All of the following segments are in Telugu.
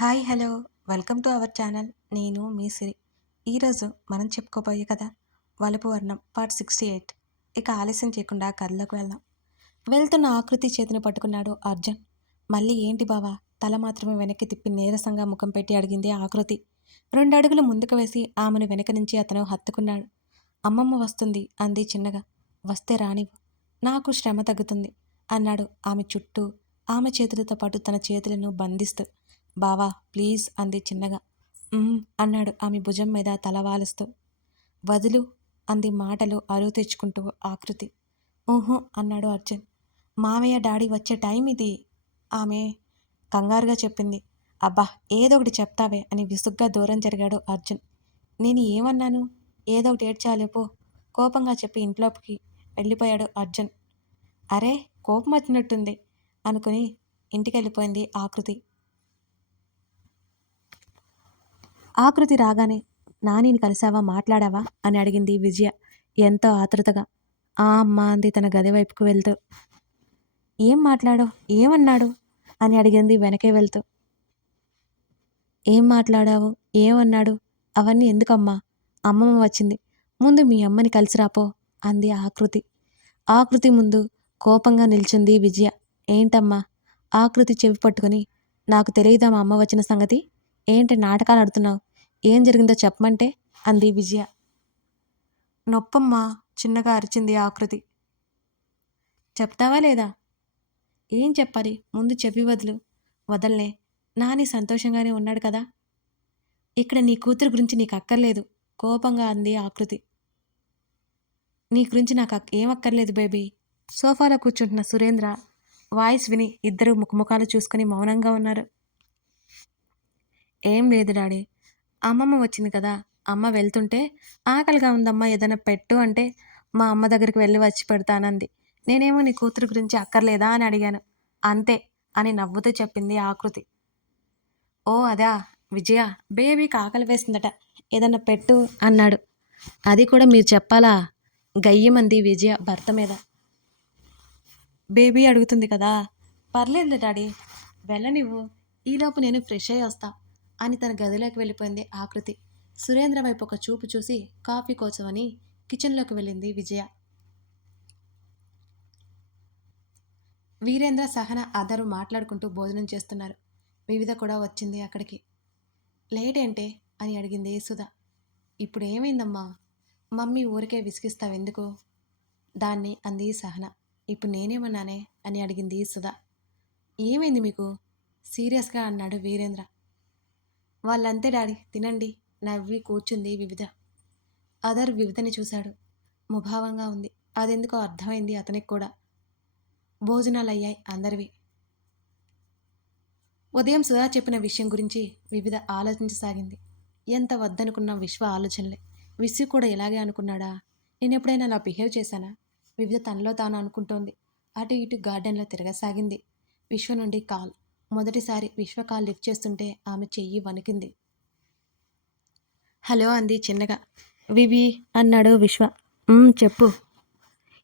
Hi hello. Welcome to our channel. నేను మీ సిరి. ఈరోజు మనం చెప్పుకోబోయే కదా వలపు వర్ణం పార్ట్ సిక్స్టీ ఎయిట్. ఇక ఆలస్యం చేయకుండా కథలోకి వెళ్దాం. వెళ్తున్న ఆకృతి చేతిని పట్టుకున్నాడు అర్జున్. మళ్ళీ ఏంటి బావా? తల మాత్రమే వెనక్కి తిప్పి నీరసంగా ముఖం పెట్టి అడిగింది ఆకృతి. రెండు అడుగులు ముందుకు వేసి ఆమెను వెనక నుంచి అతను హత్తుకున్నాడు. అమ్మమ్మ వస్తుంది అంది చిన్నగా. వస్తే రానివ్వు. నాకు శ్రమ తగ్గుతుంది అన్నాడు ఆమె చుట్టూ. ఆమె చేతులతో పాటు తన చేతులను బంధిస్తూ. బావా ప్లీజ్ అంది చిన్నగా. అన్నాడు ఆమె భుజం మీద తల వాలుస్తూ. వదులు అంది మాటలు అరువు తెచ్చుకుంటూ ఆకృతి. ఊహు అన్నాడు అర్జున్. మావయ్య డాడీ వచ్చే టైం ఇది ఆమె కంగారుగా చెప్పింది. అబ్బా ఏదో ఒకటి చెప్తావే అని విసుగ్గా దూరం జరిగాడు అర్జున్. నేను ఏమన్నాను? ఏదో ఒకటి ఏడ్చాలేపో కోపంగా చెప్పి ఇంట్లోకి వెళ్ళిపోయాడు అర్జున్. అరే కోపం వచ్చినట్టుంది అనుకుని ఇంటికి వెళ్ళిపోయింది ఆకృతి. ఆకృతి రాగానే నానిని కలిసావా? మాట్లాడావా? అని అడిగింది విజయ ఎంతో ఆతృతగా ఆ అమ్మ అంది తన గది వైపుకు వెళ్తూ. ఏం మాట్లాడో ఏమన్నాడు? అని అడిగింది వెనకే వెళ్తూ. ఏం మాట్లాడావు? ఏమన్నాడు? అవన్నీ ఎందుకమ్మా? అమ్మమ్మ వచ్చింది. ముందు మీ అమ్మని కలిసి రాపో అంది ఆకృతి. ఆకృతి ముందు కోపంగా నిల్చుంది విజయ. ఏంటమ్మా? ఆకృతి చెవి పట్టుకుని నాకు తెలియదా మా అమ్మ వచ్చిన సంగతి? ఏంటి నాటకాలు ఆడుతున్నావు? ఏం జరిగిందో చెప్పమంటే? అంది విజయ. నొప్పమ్మ చిన్నగా అరిచింది ఆకృతి. చెప్తావా లేదా? ఏం చెప్పాలి? ముందు చెప్పి వదులు. వదలనే. నాని సంతోషంగానే ఉన్నాడు కదా? ఇక్కడ నీ కూతురు గురించి నీకు అక్కర్లేదు. కోపంగా అంది ఆకృతి. నీ గురించి నాకు ఏం అక్కర్లేదు బేబీ. సోఫాలో కూర్చుంటున్న సురేంద్ర వాయిస్ విని ఇద్దరు ముఖముఖాలు చూసుకుని మౌనంగా ఉన్నారు. ఏం లేదు డాడీ. అమ్మమ్మ వచ్చింది కదా అమ్మ వెళ్తుంటే ఆకలిగా ఉందమ్మా ఏదైనా పెట్టు అంటే మా అమ్మ దగ్గరికి వెళ్ళి వచ్చి పెడతానంది. నేనేమో నీ కూతురు గురించి అక్కర్లేదా అని అడిగాను. అంతే అని నవ్వుతూ చెప్పింది ఆకృతి. ఓ అదా విజయ బేబీకి ఆకలి వేసిందట ఏదన్నా పెట్టు అన్నాడు. అది కూడా మీరు చెప్పాలా? గయ్యమంది విజయ భర్త మీద. బేబీ అడుగుతుంది కదా పర్లేదు డాడీ వెళ్ళనివ్వు. ఈలోపు నేను ఫ్రెష్ అయ్యి వస్తా. అని తన గదిలోకి వెళ్ళిపోయింది ఆకృతి సురేంద్ర వైపు ఒక చూపు చూసి కాఫీ కోసమని కిచెన్లోకి వెళ్ళింది విజయ. వీరేంద్ర సహన అదరు మాట్లాడుకుంటూ భోజనం చేస్తున్నారు. వివిధ కూడా వచ్చింది అక్కడికి. లేట్ ఏంటే? అని అడిగింది సుధ. ఇప్పుడు ఏమైందమ్మా? మమ్మీ ఊరికే విసిగిస్తావెందుకు దాన్ని అంది సహన. ఇప్పుడు నేనేమన్నానే? అని అడిగింది సుధ. ఏమైంది మీకు? సీరియస్గా అన్నాడు వీరేంద్ర. వాళ్ళంతే డాడీ తినండి. నవ్వి కూర్చుంది వివిధ. అదర్ వివిధని చూశాడు. ముభావంగా ఉంది. అదెందుకో అర్థమైంది అతనికి కూడా. భోజనాలు అయ్యాయి అందరివి. ఉదయం సుధా చెప్పిన విషయం గురించి వివిధ ఆలోచించసాగింది. ఎంత వద్దనుకున్న విశ్వ ఆలోచనలే. విశ్వ కూడా ఇలాగే అనుకున్నాడా? నేను ఎప్పుడైనా అలా బిహేవ్ చేశానా? వివిధ తనలో తాను అనుకుంటోంది. అటు ఇటు గార్డెన్లో తిరగసాగింది. విశ్వ నుండి కాల్. మొదటిసారి విశ్వ కాల్ లిఫ్ట్ చేస్తుంటే ఆమె చెయ్యి వణికింది. హలో అంది చిన్నగా. వివి అన్నాడు విశ్వ. చెప్పు.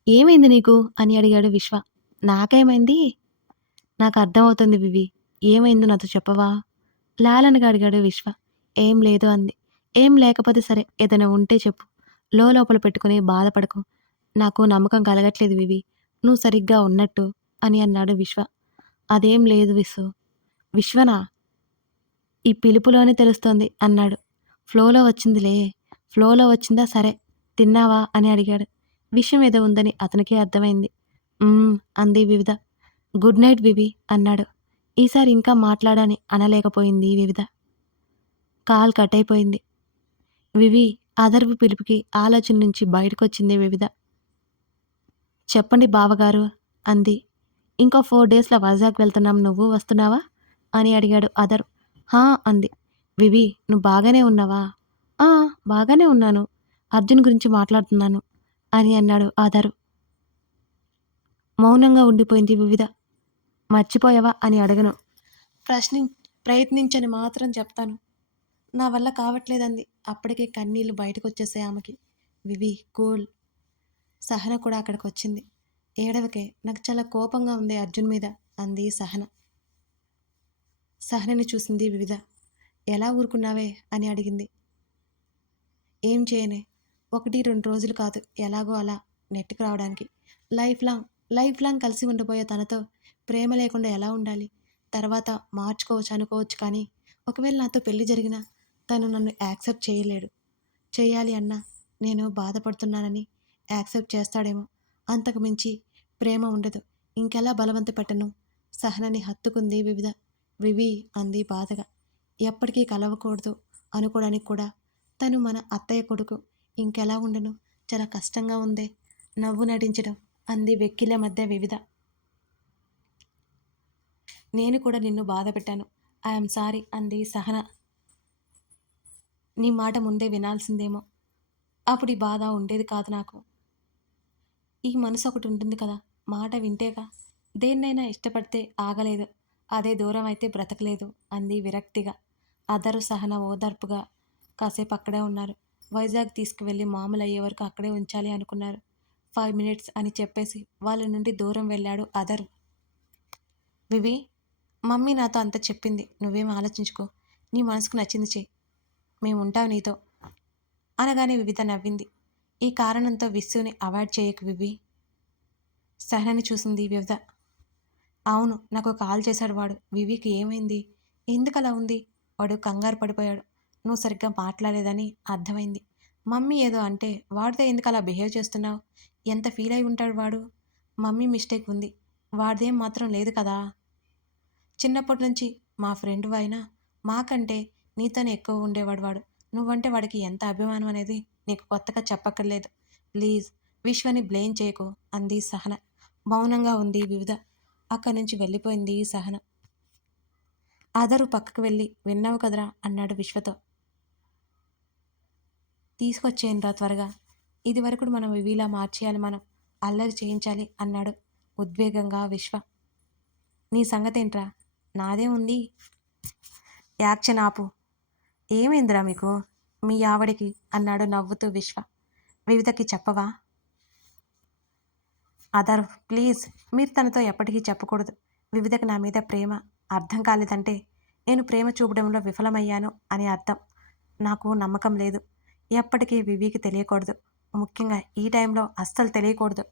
ఏమైంది నీకు? అని అడిగాడు విశ్వ. నాకేమైంది? నాకు అర్థమవుతుంది వివి. ఏమైందో నాతో చెప్పవా? లాలనగా అడిగాడు విశ్వ. ఏం లేదు అంది. ఏం లేకపోతే సరే ఏదైనా ఉంటే చెప్పు. లో లోపల పెట్టుకుని బాధపడకు. నాకు నమ్మకం కలగట్లేదు వివి. నువ్వు సరిగ్గా ఉన్నట్టు అని అన్నాడు విశ్వ. అదేం లేదు విశ్వ విశ్వనా? ఈ పిలుపులోనే తెలుస్తోంది అన్నాడు. ఫ్లోలో వచ్చిందిలే. ఫ్లోలో వచ్చిందా సరే తిన్నావా అని అడిగాడు. విషయం ఏదో ఉందని అతనికే అర్థమైంది. అంది వివిధ. గుడ్ నైట్ వివి అన్నాడు. ఈసారి ఇంకా మాట్లాడని అనలేకపోయింది వివిధ. కాల్ కట్ అయిపోయింది వివి అదర్వి పిలుపుకి ఆలోచన నుంచి బయటకొచ్చింది వివిధ. చెప్పండి బావగారు అంది. ఇంకో ఫోర్ డేస్లో వైజాగ్ వెళ్తున్నాం నువ్వు వస్తున్నావా? అని అడిగాడు అదర్. హా అంది. వివి నువ్వు బాగానే ఉన్నావా? ఆ బాగానే ఉన్నాను. అర్జున్ గురించి మాట్లాడుతున్నాను అని అన్నాడు ఆధారు మౌనంగా ఉండిపోయింది వివిధ. మర్చిపోయావా? అని అడగను. ప్రశ్ని ప్రయత్నించని మాత్రం చెప్తాను. నా వల్ల కావట్లేదంది. అప్పటికే కన్నీళ్ళు బయటకు వచ్చేసాయి ఆమెకి. వివి కూల్. సహన కూడా అక్కడికి వచ్చింది ఏడవకే. నాకు చాలా కోపంగా ఉంది అర్జున్ మీద అంది సహన. సహనని చూసింది వివిధ. ఎలా ఊరుకున్నావే? అని అడిగింది. ఏం చేయనే? ఒకటి రెండు రోజులు కాదు. ఎలాగో అలా నెట్కి రావడానికి. లైఫ్ లాంగ్ లైఫ్ లాంగ్ కలిసి ఉండబోయే తనతో ప్రేమ లేకుండా ఎలా ఉండాలి? తర్వాత మార్చుకోవచ్చు అనుకోవచ్చు కానీ ఒకవేళ నాతో పెళ్ళి జరిగినా తను నన్ను యాక్సెప్ట్ చేయలేడు. చేయాలి అన్నా నేను బాధపడుతున్నానని యాక్సెప్ట్ చేస్తాడేమో. అంతకుమించి ప్రేమ ఉండదు. ఇంకెలా బలవంత పెట్టను? సహనని హత్తుకుంది వివిధ. వివి అంది బాధగా. ఎప్పటికీ కలవకూడదు అనుకోవడానికి కూడా. తను మన అత్తయ్య కొడుకు. ఇంకెలా ఉండను? చాలా కష్టంగా ఉందే. నవ్వు నటించడం అంది వెక్కిల మధ్య వివిధ. నేను కూడా నిన్ను బాధ పెట్టాను. ఐఎమ్ సారీ అంది సహన. నీ మాట ముందే వినాల్సిందేమో. అప్పుడు ఈ బాధ ఉండేది కాదు నాకు. ఈ మనసు ఒకటి ఉంటుంది కదా మాట వింటేగా దేన్నైనా ఇష్టపడితే ఆగలేదు. అదే దూరం అయితే బ్రతకలేదు అంది విరక్తిగా. అదరు సహన ఓదార్పుగా కాసేపు అక్కడే ఉన్నారు. వైజాగ్ తీసుకువెళ్ళి మామూలు అయ్యే వరకు అక్కడే ఉంచాలి అనుకున్నారు. ఫైవ్ మినిట్స్ అని చెప్పేసి వాళ్ళ నుండి దూరం వెళ్ళాడు అదర్. వివి మమ్మీ నాతో అంత చెప్పింది. నువ్వేం ఆలోచించుకో. నీ మనసుకు నచ్చింది చెయ్యి మేము ఉంటాం నీతో. అనగానే వివిధ నవ్వింది. ఈ కారణంతో విస్సుని అవాయిడ్ చేయకు వివి. సహనని చూసింది వివిధ అవును నాకు కాల్ చేశాడు వాడు. వివికి ఏమైంది? ఎందుకు అలా ఉంది? వాడు కంగారు పడిపోయాడు. నువ్వు సరిగ్గా మాట్లాడలేదని అర్థమైంది. మమ్మీ ఏదో అంటే వాడితో ఎందుకు అలా బిహేవ్ చేస్తున్నావు? ఎంత ఫీల్ అయి ఉంటాడు వాడు? మమ్మీ మిస్టేక్ ఉంది. వాడిదేం మాత్రం లేదు కదా? చిన్నప్పటి నుంచి మా ఫ్రెండ్ అయినా మాకంటే నీతోనే ఎక్కువ ఉండేవాడు వాడు. నువ్వంటే వాడికి ఎంత అభిమానం అనేది నీకు కొత్తగా చెప్పక్కర్లేదు. ప్లీజ్ విశ్వని బ్లేమ్ చేయకు అంది సహన. మౌనంగా ఉంది వివిధ. అక్కడి నుంచి వెళ్ళిపోయింది సహన. ఆదరు పక్కకు వెళ్ళి విన్నావు కదరా అన్నాడు విశ్వతో. తీసుకొచ్చేయండిరా త్వరగా. ఇది వరకు మనం వివిలా మార్చేయాలి మనం. అల్లరి చేయించాలి అన్నాడు ఉద్వేగంగా విశ్వ. నీ సంగతేంట్రా? నాదే ఉంది. యాక్షన్ ఆపు. ఏమైందిరా మీకు? మీ ఆవిడికి అన్నాడు నవ్వుతూ విశ్వ. వివిధకి చెప్పవా? అదర్ ప్లీజ్. మీరు తనతో ఎప్పటికీ చెప్పకూడదు. వివిధకి నా మీద ప్రేమ అర్థం కాలేదంటే నేను ప్రేమ చూపడంలో విఫలమయ్యాను అని అర్థం. నాకు నమ్మకం లేదు. ఎప్పటికీ వివికి తెలియకూడదు. ముఖ్యంగా ఈ టైంలో అస్సలు తెలియకూడదు.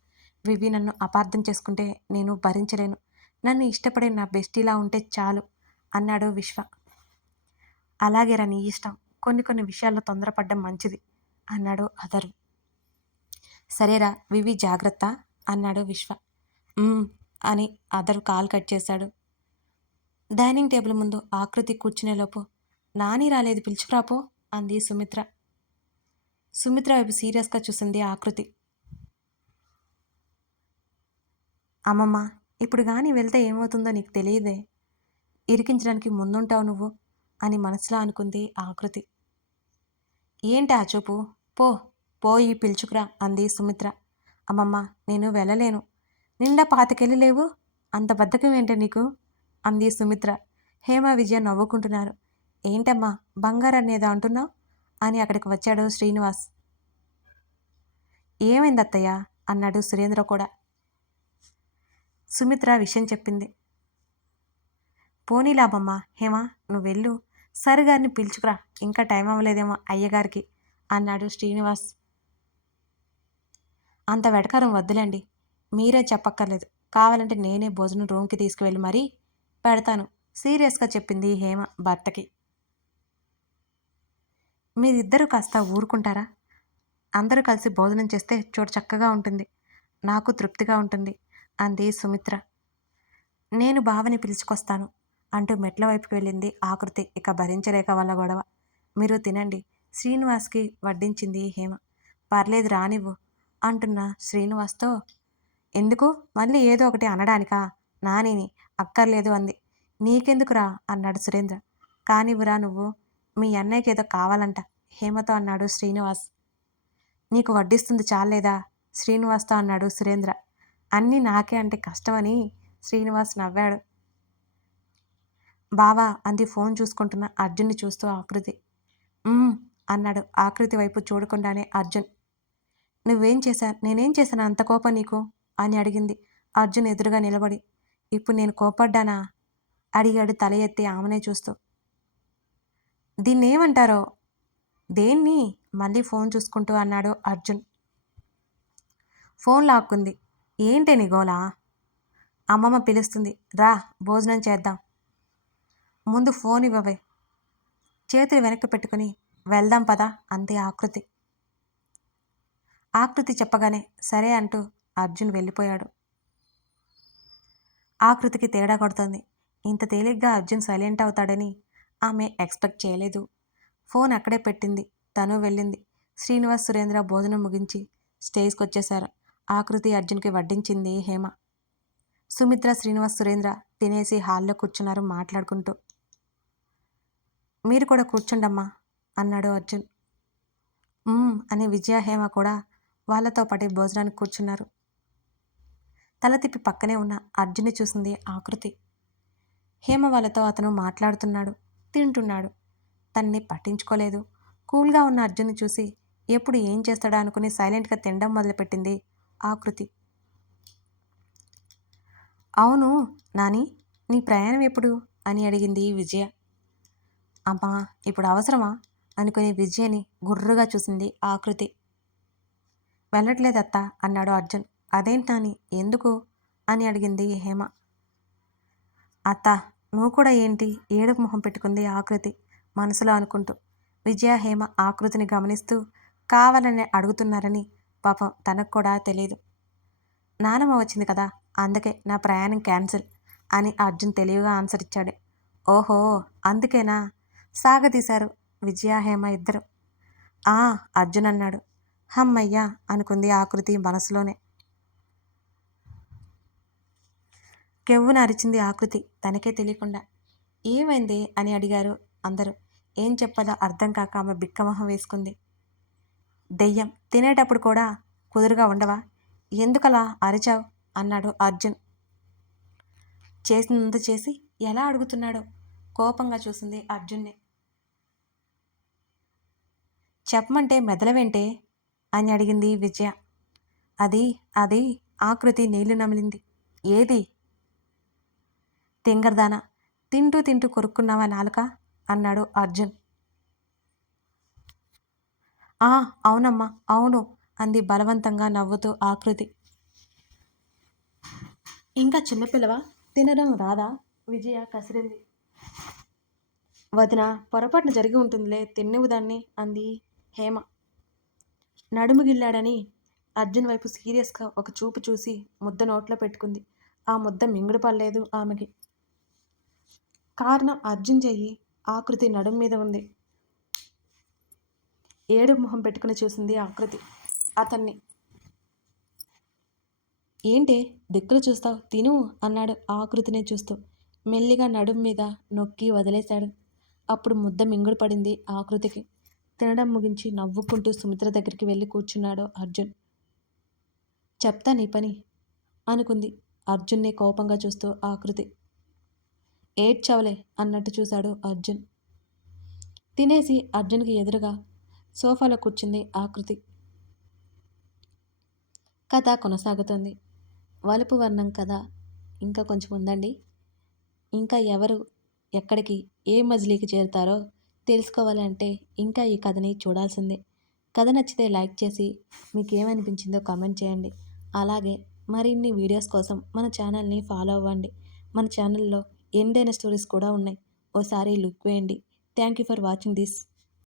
వివి నన్ను అపార్థం చేసుకుంటే నేను భరించలేను. నన్ను ఇష్టపడే నా బెస్టీలా ఉంటే చాలు అన్నాడు విశ్వ. అలాగేరా నీ ఇష్టం. కొన్ని కొన్ని విషయాల్లో తొందరపడ్డం మంచిది అన్నాడు అదరు. సరేరా వివి జాగ్రత్త అన్నాడు విశ్వ. అని అదరు కాల్ కట్ చేశాడు. డైనింగ్ టేబుల్ ముందు ఆకృతి కూర్చునేలోపు నాని రాలేదు పిలుచుకురాపో అంది సుమిత్ర. సుమిత్ర వైపు సీరియస్గా చూసింది ఆకృతి. అమ్మమ్మ ఇప్పుడు కానీ వెళ్తే ఏమవుతుందో నీకు తెలియదే. ఇరికించడానికి ముందుంటావు నువ్వు అని మనసులో అనుకుంది ఆకృతి. ఏంటి ఆ చూపు? పో పోయి పిలుచుకురా అంది సుమిత్ర. అమ్మమ్మ నేను వెళ్ళలేను. నిండా పాతకెళ్ళి లేవు? అంత బద్ధకం ఏంటి నీకు? అంది సుమిత్ర. హేమ విజయ నవ్వుకుంటున్నారు. ఏంటమ్మా బంగారాన్ని ఏదో అంటున్నావు? అని అక్కడికి వచ్చాడు శ్రీనివాస్. ఏమైంది అత్తయ్య అన్నాడు సురేంద్ర కూడా. సుమిత్ర విషయం చెప్పింది. పోనీలాబమ్మా హేమ నువ్వు వెళ్ళు సరిగారిని పిలుచుకురా ఇంకా టైం అవ్వలేదేమో అయ్యగారికి అన్నాడు శ్రీనివాస్. అంత వెటకారం వద్దులేండి మీరే చెప్పక్కర్లేదు. కావాలంటే నేనే భోజనం రూమ్కి తీసుకువెళ్ళి మరీ పెడతాను సీరియస్గా చెప్పింది హేమ భర్తకి. మీరిద్దరూ కాస్త ఊరుకుంటారా? అందరూ కలిసి భోజనం చేస్తే చోటు చక్కగా ఉంటుంది నాకు తృప్తిగా ఉంటుంది అంది సుమిత్ర. నేను బావని పిలుచుకొస్తాను అంటూ మెట్ల వైపుకి వెళ్ళింది ఆకృతి. ఇక భరించలేక వల్ల గొడవ. మీరు తినండి. శ్రీనివాస్కి వడ్డించింది హేమ. పర్లేదు రానివ్వు అంటున్న శ్రీనివాస్తో. ఎందుకు? మళ్ళీ ఏదో ఒకటి అనడానికా? నానిని. అక్కర్లేదు అంది. నీకెందుకురా? అన్నాడు సురేంద్ర. కానివ్వురా నువ్వు. మీ అన్నయ్యకి ఏదో కావాలంట. హేమతో అన్నాడు శ్రీనివాస్. నీకు వడ్డిస్తుంది చాలేదా శ్రీనివాస్తో అన్నాడు సురేంద్ర. అన్నీ నాకే అంటే కష్టమని శ్రీనివాస్ నవ్వాడు. బావా అంది ఫోన్ చూసుకుంటున్న అర్జున్ని చూస్తూ ఆకృతి. అన్నాడు. ఆకృతి వైపు చూడకుండానే అర్జున్. నువ్వేం చేశా? నేనేం చేశాను? అంత కోపం నీకు? అని అడిగింది. అర్జున్ ఎదురుగా నిలబడి ఇప్పుడు నేను కోపడ్డానా? అడిగాడు తల ఎత్తి ఆమెనే చూస్తూ. దీన్నేమంటారో? దేన్ని? మళ్ళీ ఫోన్ చూసుకుంటూ అన్నాడు అర్జున్. ఫోన్ లాక్కుంది. ఏంటి నీ గోలా? అమ్మమ్మ పిలుస్తుంది. రా భోజనం చేద్దాం. ముందు ఫోన్ ఇవ్వవే. చేతులు వెనక్కి పెట్టుకుని వెళ్దాం పదా అంతే ఆకృతి. ఆకృతి చెప్పగానే సరే అంటూ అర్జున్ వెళ్ళిపోయాడు. ఆకృతికి తేడా కొడుతోంది. ఇంత తేలిగ్గా అర్జున్ సైలెంట్ అవుతాడని ఆమె ఎక్స్పెక్ట్ చేయలేదు. ఫోన్ అక్కడే పెట్టింది. తను వెళ్ళింది. శ్రీనివాస్ సురేంద్ర భోజనం ముగించి స్టేజ్కి వచ్చేశారు ఆకృతి అర్జున్కి వడ్డించింది హేమ. సుమిత్ర శ్రీనివాస్ సురేంద్ర తినేసి హాల్లో కూర్చున్నారు మాట్లాడుకుంటూ. మీరు కూడా కూర్చోండమ్మా అన్నాడు అర్జున్. అనే అని విజయ హేమ కూడా వాళ్ళతో పాటు భోజనానికి కూర్చున్నారు. తల తిప్పి పక్కనే ఉన్న అర్జున్ని చూసింది ఆకృతి. హేమ వాళ్ళతో అతను మాట్లాడుతున్నాడు తింటున్నాడు. తన్ని పట్టించుకోలేదు. కూల్గా ఉన్న అర్జున్ని చూసి ఎప్పుడు ఏం చేస్తాడా అనుకుని సైలెంట్గా తినడం మొదలుపెట్టింది ఆకృతి. అవును నాని నీ ప్రయాణం ఎప్పుడు? అని అడిగింది విజయ. అమ్మా ఇప్పుడు అవసరమా? అనుకుని విజయని గుర్రుగా చూసింది ఆకృతి వెళ్ళట్లేదత్తా అన్నాడు అర్జున్. అదేంటి నాని ఎందుకు? అని అడిగింది హేమ. అత్త నువ్వు కూడా ఏంటి? ఏడుపు మొహం పెట్టుకుంది ఆకృతి మనసులో అనుకుంటూ. విజయ హేమ ఆకృతిని గమనిస్తూ కావాలని అడుగుతున్నారని పాపం తనకు కూడా తెలియదు నానమ్మ వచ్చింది కదా అందుకే నా ప్రయాణం క్యాన్సిల్ అని అర్జున్ తెలివిగా ఆన్సర్ ఇచ్చాడు. ఓహో అందుకేనా? సాగతీశారు విజయ హేమ ఇద్దరు. ఆ అర్జున్ అన్నాడు హమ్మయ్యా అనుకుంది ఆకృతి మనసులోనే. కెవ్వున అరిచింది ఆకృతి తనకే తెలియకుండా. ఏమైంది అని అడిగారు అందరూ. ఏం చెప్పాలో అర్థం కాక ఆమె బిక్కమొహం వేసుకుంది. దెయ్యం తినేటప్పుడు కూడా కుదురుగా ఉండవా? ఎందుకలా అరిచావు? అన్నాడు అర్జున్. చేసినంత చేసి ఎలా అడుగుతున్నాడో? కోపంగా చూసింది అర్జున్ని. చెప్పమంటే మెదలవేంటే? అని అడిగింది విజయ. అది అది ఆకృతి నీళ్ళు నమిలింది. ఏది? తింగర్దాన తింటూ తింటూ కొరుక్కున్నావా నాలుక? అన్నాడు అర్జున్. ఆ అవునమ్మా అవును అంది బలవంతంగా నవ్వుతూ ఆకృతి ఇంకా చిన్నపిల్లవా? తినడం రాదా? విజయ కసిరింది. వదిన పొరపాటున జరిగి ఉంటుందిలే తిన్నివు దాన్ని అంది హేమ. నడుము గిల్లాడని అర్జున్ వైపు సీరియస్గా ఒక చూపు చూసి ముద్ద నోట్లో పెట్టుకుంది. ఆ ముద్ద మింగుడు పడలేదు ఆమెకి. కారణం అర్జున్ చెయ్యి ఆకృతి నడుం మీద ఉంది. ఏడు మొహం పెట్టుకుని చూసింది ఆకృతి. అతన్ని. ఏంటి దిక్కులు చూస్తావు? తిను అన్నాడు ఆకృతినే చూస్తూ. మెల్లిగా నడుం మీద నొక్కి వదిలేశాడు. అప్పుడు ముద్ద మింగుడు పడింది ఆకృతికి. తినడం ముగించి నవ్వుకుంటూ సుమిత్ర దగ్గరికి వెళ్ళి కూర్చున్నాడు అర్జున్. చెప్తా నీ పని అనుకుంది అర్జున్నే కోపంగా చూస్తూ ఆకృతి ఏడ్చవలే అన్నట్టు చూశాడు అర్జున్. తినేసి అర్జున్కి ఎదురుగా సోఫాలో కూర్చుంది ఆకృతి కథ కొనసాగుతుంది. వలుపు వర్ణం కథ ఇంకా కొంచెం ఉందండి. ఇంకా ఎవరు ఎక్కడికి ఏ మజిలీకి చేరుతారో తెలుసుకోవాలంటే ఇంకా ఈ కథని చూడాల్సిందే. కథ నచ్చితే లైక్ చేసి మీకు ఏమనిపించిందో కామెంట్ చేయండి. అలాగే మరిన్ని వీడియోస్ కోసం మన ఛానల్ని ఫాలో అవ్వండి. మన ఛానల్లో ఎండైన స్టోరీస్ కూడా ఉన్నాయి. ఓసారి లుక్ వేయండి. Thank you for watching this.